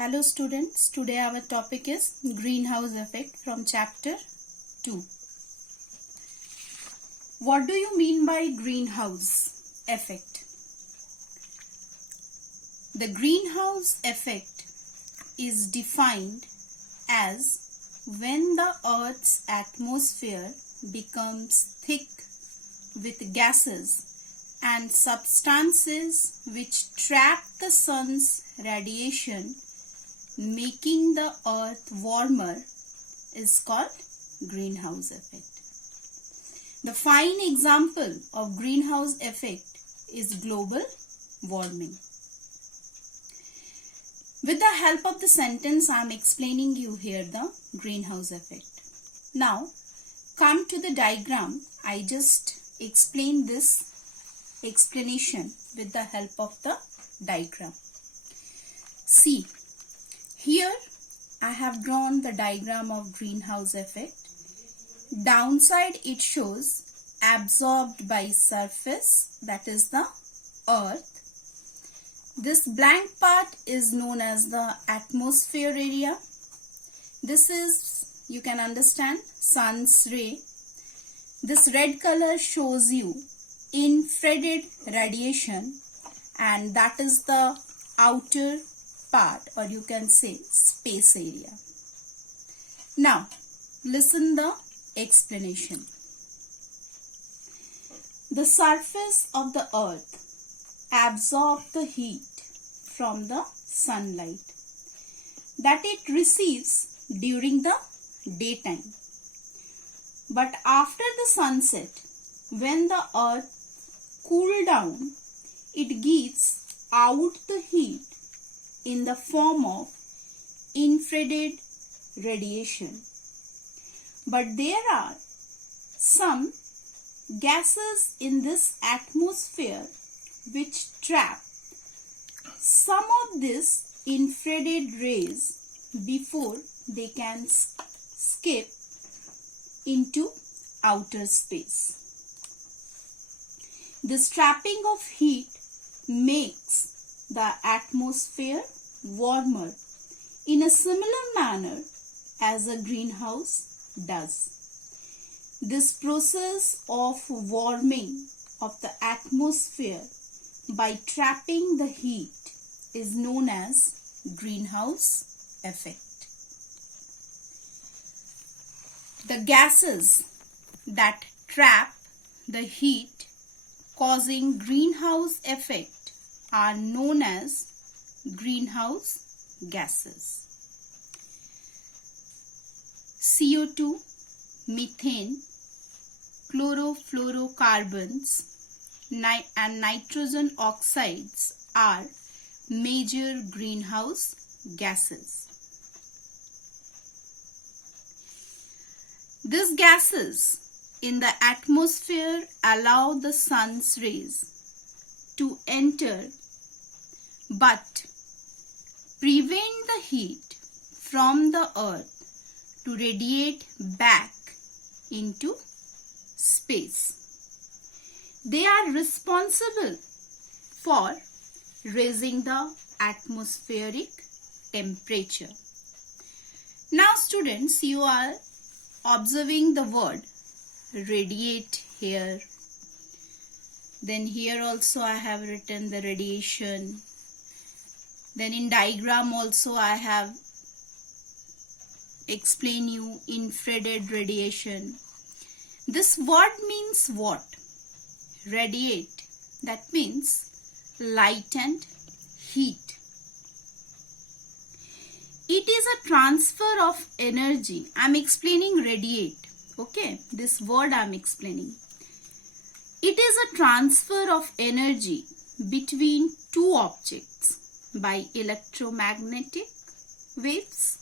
Hello students, today our topic is greenhouse effect from chapter 2. What do you mean by greenhouse effect? The greenhouse effect is defined as when the Earth's atmosphere becomes thick with gases and substances which trap the sun's radiation, making the earth warmer, is called greenhouse effect. The fine example of greenhouse effect is global warming. With the help of the sentence, I am explaining you here the greenhouse effect. Now, come to the diagram. I just explain this explanation with the help of the diagram. See, here I have drawn the diagram of greenhouse effect. Downside it shows absorbed by surface, that is the earth. This blank part is known as the atmosphere area. This is, you can understand, sun's ray. This red color shows you infrared radiation, and that is the outer part, or you can say space area. Now listen the explanation. The surface of the earth absorbs the heat from the sunlight that it receives during the daytime, but after the sunset, when the earth cools down, it gives out the heat in the form of infrared radiation. But there are some gases in this atmosphere which trap some of these infrared rays before they can escape into outer space. This trapping of heat makes the atmosphere warmer in a similar manner as a greenhouse does. This process of warming of the atmosphere by trapping the heat is known as greenhouse effect. The gases that trap the heat causing greenhouse effect are known as greenhouse gases. CO2, methane, chlorofluorocarbons, and nitrogen oxides are major greenhouse gases. These gases in the atmosphere allow the sun's rays to enter but prevent the heat from the earth to radiate back into space. They are responsible for raising the atmospheric temperature. Now students, you are observing the word radiate here. Then here also I have written the radiation. Then in diagram also I have explained you infrared radiation. This word means what? Radiate. That means light and heat. It is a transfer of energy. I am explaining radiate. Okay, this word I am explaining. It is a transfer of energy between two objects by electromagnetic waves.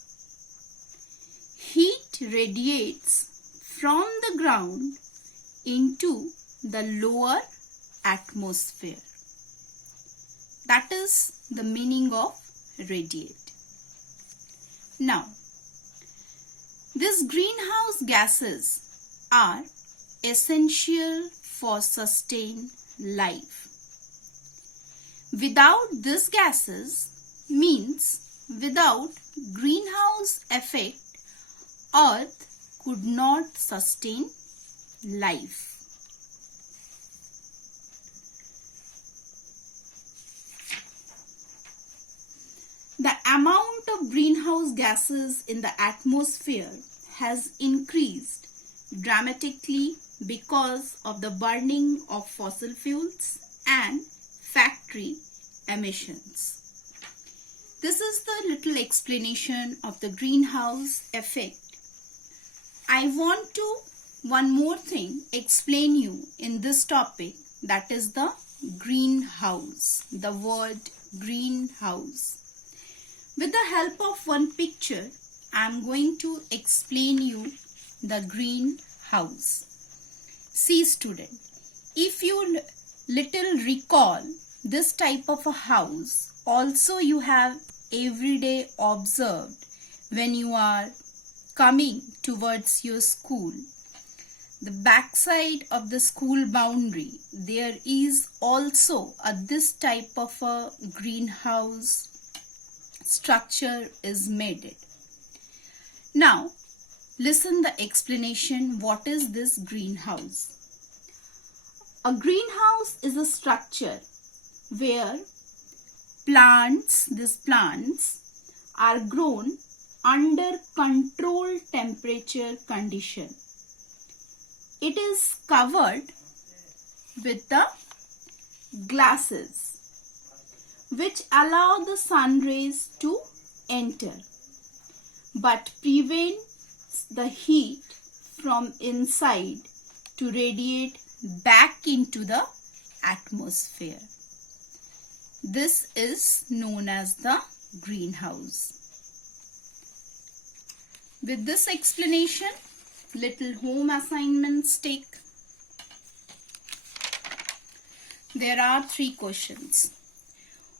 Heat radiates from the ground into the lower atmosphere. That is the meaning of radiate. Now, these greenhouse gases are essential for sustained life. Without these gases means Without greenhouse effect, Earth could not sustain life. The amount of greenhouse gases in the atmosphere has increased dramatically because of the burning of fossil fuels and factory emissions. This is the little explanation of the greenhouse effect. I want to one more thing explain you in this topic, that is the greenhouse, the word greenhouse. With the help of one picture, I am going to explain you the greenhouse. See student, if you little recall this type of a house, also you have every day observed when you are coming towards your school. The backside of the school boundary, there is also this type of a greenhouse structure is made. Now, listen the explanation. What is this greenhouse? A greenhouse is a structure where these plants are grown under controlled temperature condition. It is covered with the glasses which allow the sun rays to enter but prevents the heat from inside to radiate back into the atmosphere. This is known as the greenhouse. With this explanation, little home assignments take. There are 3 questions.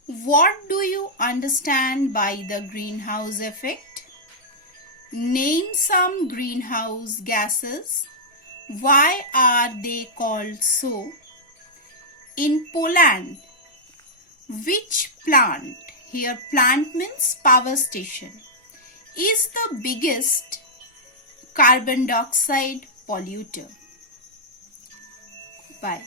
What do you understand by the greenhouse effect? Name some greenhouse gases. Why are they called so? In Poland, which plant, here plant means power station, is the biggest carbon dioxide polluter? Bye.